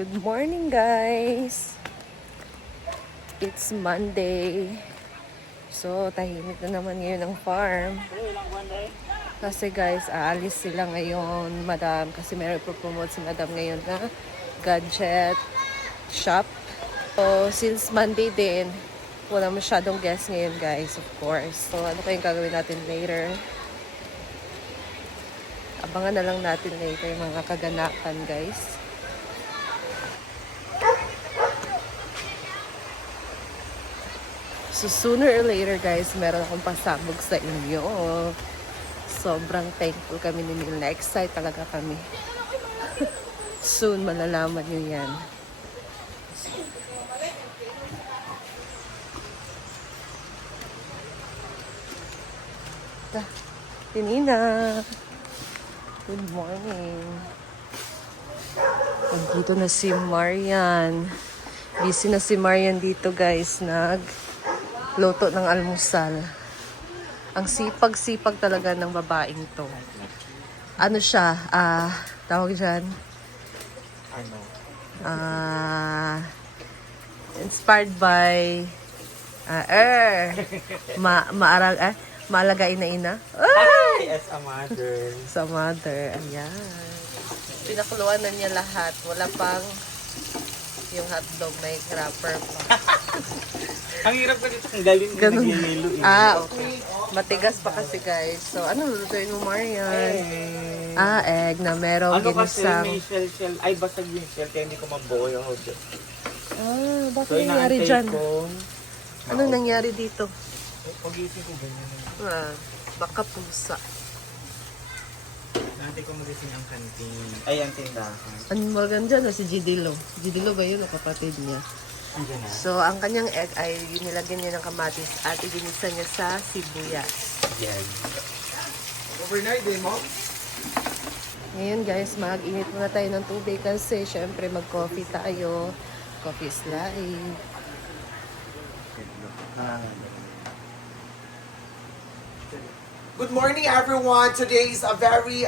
Good morning, guys. It's Monday. So, tahimik na naman ngayon ang farm. Kasi guys, aalis sila ngayon, madam. Kasi meron promote si madam ngayon na gadget shop. So, since Monday din, wala masyadong guests ngayon, guys, of course. So, ano kayong gagawin natin later? Abangan na lang natin later yung mga kaganapan, guys. So, sooner or later, guys, meron akong pasabog sa inyo. Sobrang thankful kami ni Neil. Na-excite talaga kami. Soon, malalaman nyo yan. Tinina! Good morning! Nandito na si Marian. Busy na si Marian dito, guys. Nagluto ng almusal. Ang sipag-sipag talaga ng babaeng to. Ano siya? Tawag dyan? Inspired by maalagain na ina. Ay, as a mother. Sa mother. Ayan. Pinakuluan na niya lahat. Wala pang yung hotdog may wrapper pa. Ang hirap ko dito tanggalin yung Ganun. naglililo eh. Okay. Matigas pa kasi, guys. So, ano lulutuin mo, Marian? Egg na merong Ano kasi ginisang. may shell. Ay, basag yung shell kaya hindi ko mabuo yung hotdog. Bakit So, nangyari inaantay dyan? ko. Ano nangyari dito? Pagising ko ganyan. Baka pusa. Naantay ko magising ang kantin. Ay, ang tindahan. Ano maganda na si Gidilo? Gidilo ba yun o kapatid niya? Andiyan na. So, ang kanyang egg ay nilagyan niya ng kamatis at iginisa niya sa sibuyas. Yan. Overnight day mo? Ngayon guys, mag-init muna tayo ng tubig kasi syempre mag-coffee tayo. Coffee is life. Good morning everyone. Today is a very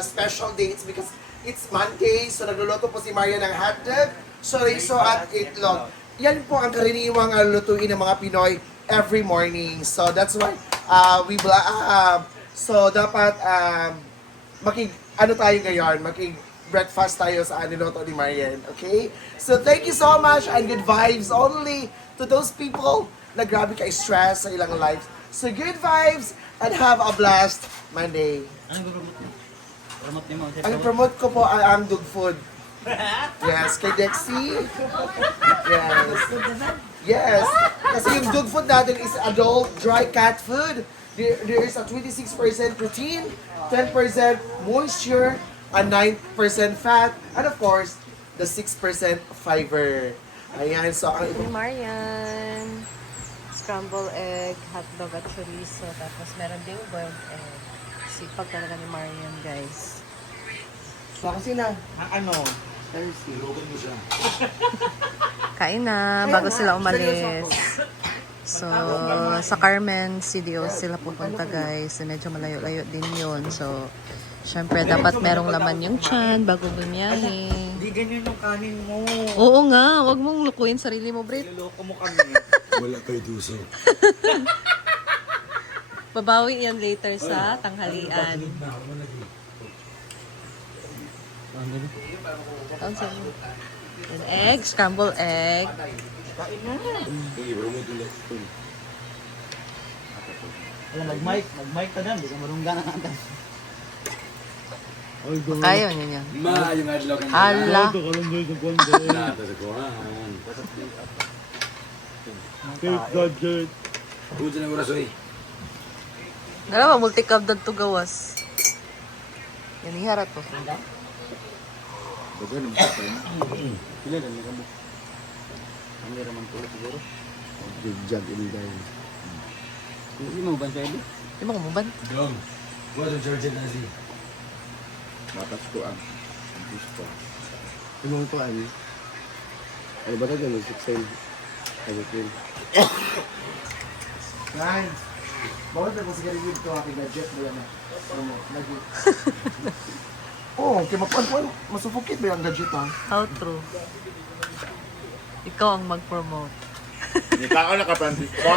special day. It's because it's Monday. So nagluluto po si Maria ng hotdog, chorizo at itlog. Yan po ang karaniwang lutuin ng mga Pinoy every morning. So that's why so dapat ano tayo ngayon, breakfast tayo sa niluto ni Marian. Okay? So thank you so much and good vibes only to those people na grabe ka-stress sa ilang lives. So good vibes and have a blessed Monday. Anong promote mo? Promote niyo mo? Ang promote ko po ay ang dog food. Yes, kay Dexy. Yes. Yes. Kasi yung dog food natin is adult dry cat food. There is a 26% protein, 10% moisture, and 9% fat, and of course, the 6% fiber. Ayan, so ang Hey Marian! Scrambled egg, hotdog at chorizo. Tapos meron ding boiled egg. Sipag talaga ni Marian, guys. kasi na. Ano? Kain na, bago sila umalis. So, sa Carmen CDO sila pupunta, guys. Medyo malayo-layo din yun. So, syempre, dapat merong laman yung tiyan bago bumiyahe. Di ganyan yung kanin mo. Oo nga, wag mong lukuin sarili mo, Brit. Niloloko mo kami. Wala kayo duso. Babawi yan later sa tanghalian. Ang sabi mo? An egg, scrambled egg. Hindi, promote yung left phone. Mag-mic ka dyan. Di ka marungga ng antas. Kaya niya niya. Ma, yung adlaw ka na. Ala. Nata sa kuhan. Kung dyan ang oras, oy. Dalawa, multi-cup dad to gawas. Yan, iharap to. Baga naman sa tayo. Pila lang ka mo. Ang meron man tulad siguro. Jag in dahil. Hindi mo ba siya, Eddie? Di mo kumuban? Dong. Buwan ang Georgia na si. Batas ko ang gusto. Yung mga tuan, ano ba tayo ng 16? Ano yun? Fine. Bawal pa po siguro yung ito aking gadget mo yan. Lagi. Oh, kaya mapuan-puan. Masufukit ba yung gadget ha? How true? Ikaw ang mag-promote. Hindi ka ako naka-Francisco.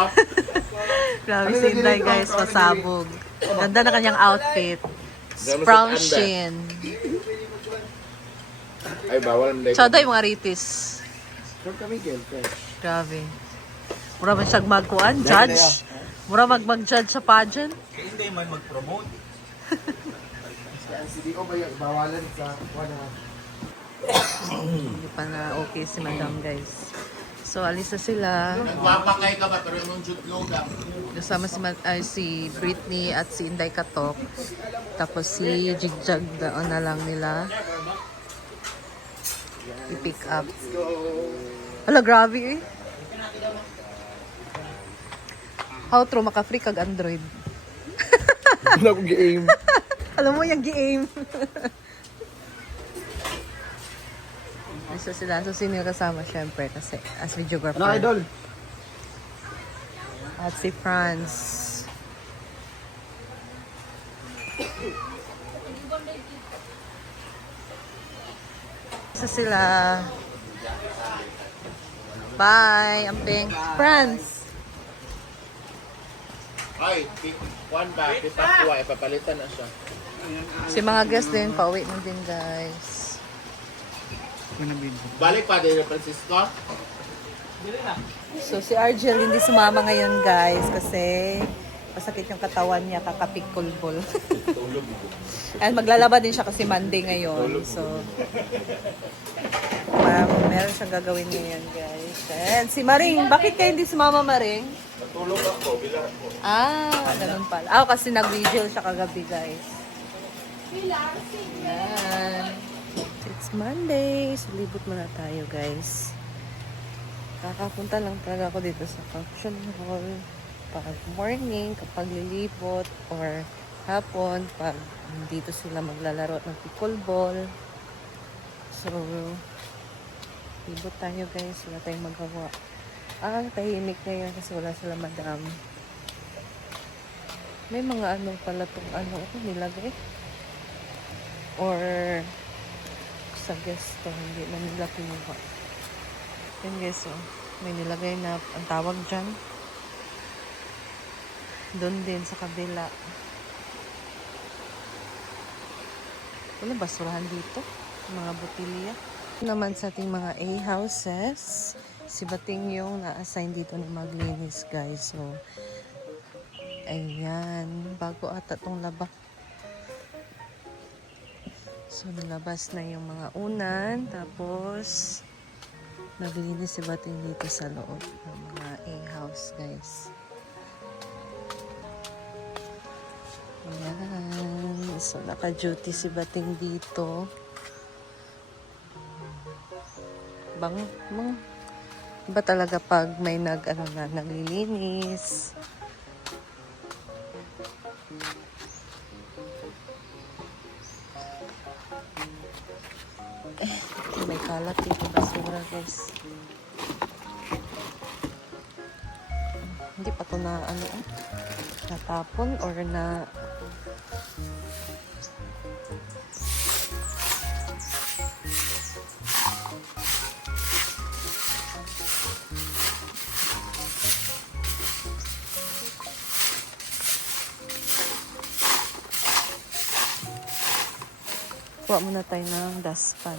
Grabe Ano si yung Inday ginagawa guys, ko? Ano pasabog. Ganda na kanyang outfit. Dami Sprout sa tanda. shin. Ay, bawal. Hindi. Tsada yung mga ritis. Sure kami, girl, fresh. Grabe. Mura man siyang magkuhan, judge. Mura mag-judge sa pageant. Hindi man mag-promote. Kaya ang CDO ba yung bawalan sa 1.5? Hindi pa na okay si madam guys. So, alis na sila. Nagpapakay ka ba? Pero yung jude loga. Kasama si Britney at si Inday Katok. Tapos si Jigjag doon na lang nila. I-pick up. Hala, grabe eh. How true, maka-free kag Android. Wala akong game. Alam mo, yung gi-aim. Isa sila. So, sino yung kasama? Siyempre, kasi as videographer. Ano, idol? At si Franz. Isa sila. Bye, Amping. Franz. Ay, Juan ba? Di Pascua. Ipapalitan na siya. Si mga guests din, pauwi na din, guys. Balik pa din Francisco. So, si Argel hindi sumama ngayon, guys, kasi masakit yung katawan niya, kakapikkulbol. And maglalaba din siya kasi Monday ngayon. So, meron siyang gagawin ngayon, guys. And si Maring, bakit kayo hindi sumama, Maring? Natulog ako, bilang ako. Ah, ganun pala. Ah, kasi nag-vigil siya kagabi, guys. Yan. It's Monday. So, libot muna tayo, guys. Kakapunta lang talaga ako dito sa function hall pag morning, kapag lilibot, or hapon, pag dito sila maglalaro ng pickleball. So, libot tayo, guys. Wala tayong magawa. Ah, tahimik ngayon kasi wala sila madam. May mga ano pala itong ano nilagay. Or sa guest to, hindi na nila kinuha. Yan guys, oh. May nilagay na ang tawag dyan. Doon din sa kabila. Wala basurahan dito. Mga botilya. Naman sa ating mga A-houses, si Bating yung na-assign dito na maglinis, guys. So, ayan. Bago ata itong laba. So, nilabas na yung mga unan. Tapos, naglinis si Bating dito sa loob ng mga A-house, guys. Ayan. So, naka-duty si Bating dito. Iba talaga pag may naglilinis. May kalat dito basura, guys. Hindi pa to na natapon or na kuha muna tayo ng dustpan.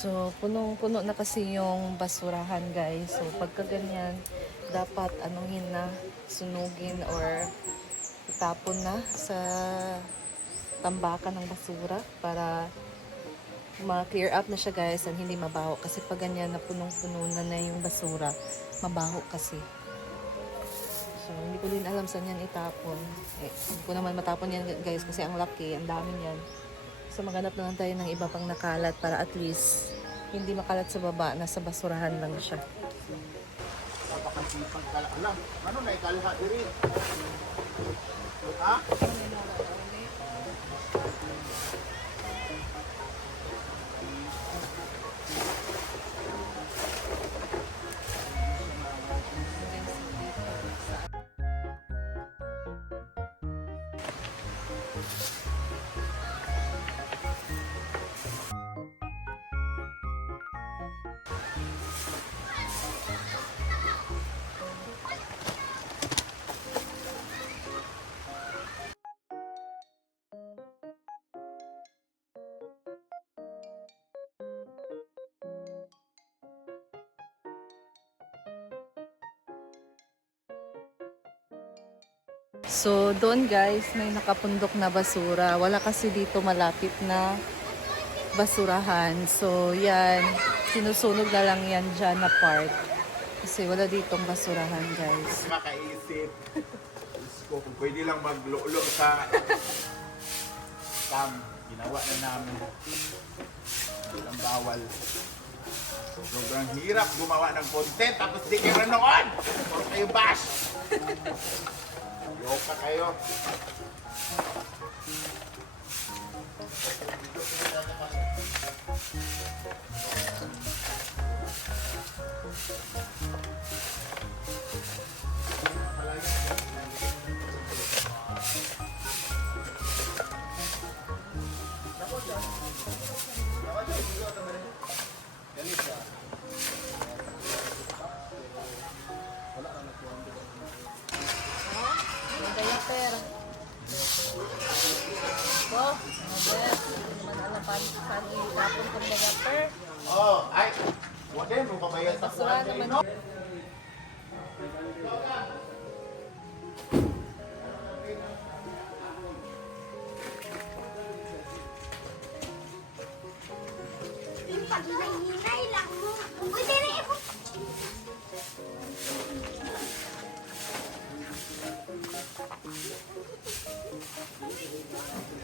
So, punong-puno na kasi yung basurahan, guys. So, pagka ganyan, dapat anuhin na, sunugin or itapon na sa tambakan ng basura para ma-clear up na siya, guys, and hindi mabaho. Kasi pag ganyan na punong-puno na yung basura, mabaho kasi. So, hindi ko din alam saan yan itapon. Hindi ko naman matapon yan, guys, kasi ang laki, ang dami yan. So, maghanap na lang tayo ng iba pang nakalat para at least hindi makalat sa baba, nasa basurahan lang siya. Napakasipag ka. Alam, ano na ikaliha diri? Ha? So, doon guys, may nakapundok na basura. Wala kasi dito malapit na basurahan. So, yan. Sinusunog na lang yan dyan na part. Kasi wala ditong basurahan, guys. Makaisip. Diyos ko, kung pwede lang maglulo sa cam, ginawa na namin. Hindi lang bawal. Sobrang hirap gumawa ng content tapos di kayo nanood. Huwag kayo bash. Yoka kayo. Diaper. Oh, hindi naman alam saan itapon kong diaper. Oh, ay. Huwag din mo pabayad sa Basura kuwan naman. no? Pag hinahinay lang mo. Uy, dere mo.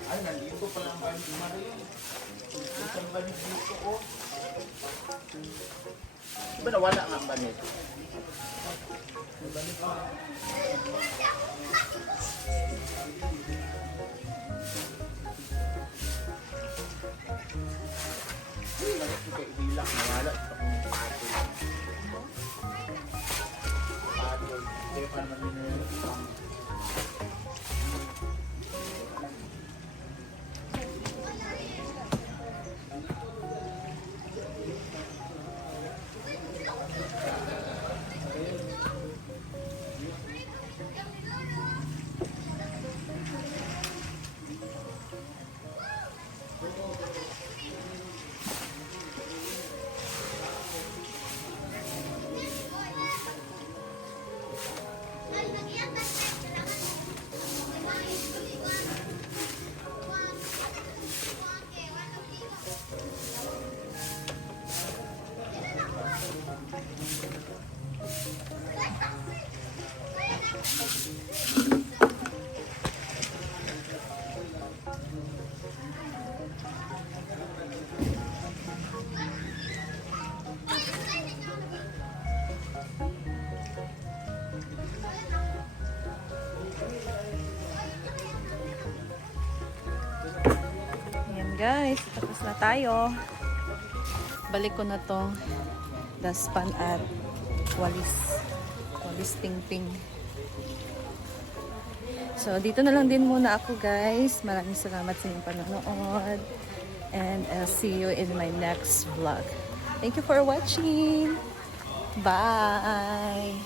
Ay, nandito pala ang banig Maria. Isang banig dito ko. Diba nawala nga ang banig? Hindi lang nawala. Ito kong patol. Patol. Kaya pa naman yun yung Ayan guys, tapos na tayo. Balik ko na tong daspan at walis. Walis tingting. So, dito na lang din muna ako guys. Maraming salamat sa inyong panonood. And I'll see you in my next vlog. Thank you for watching. Bye!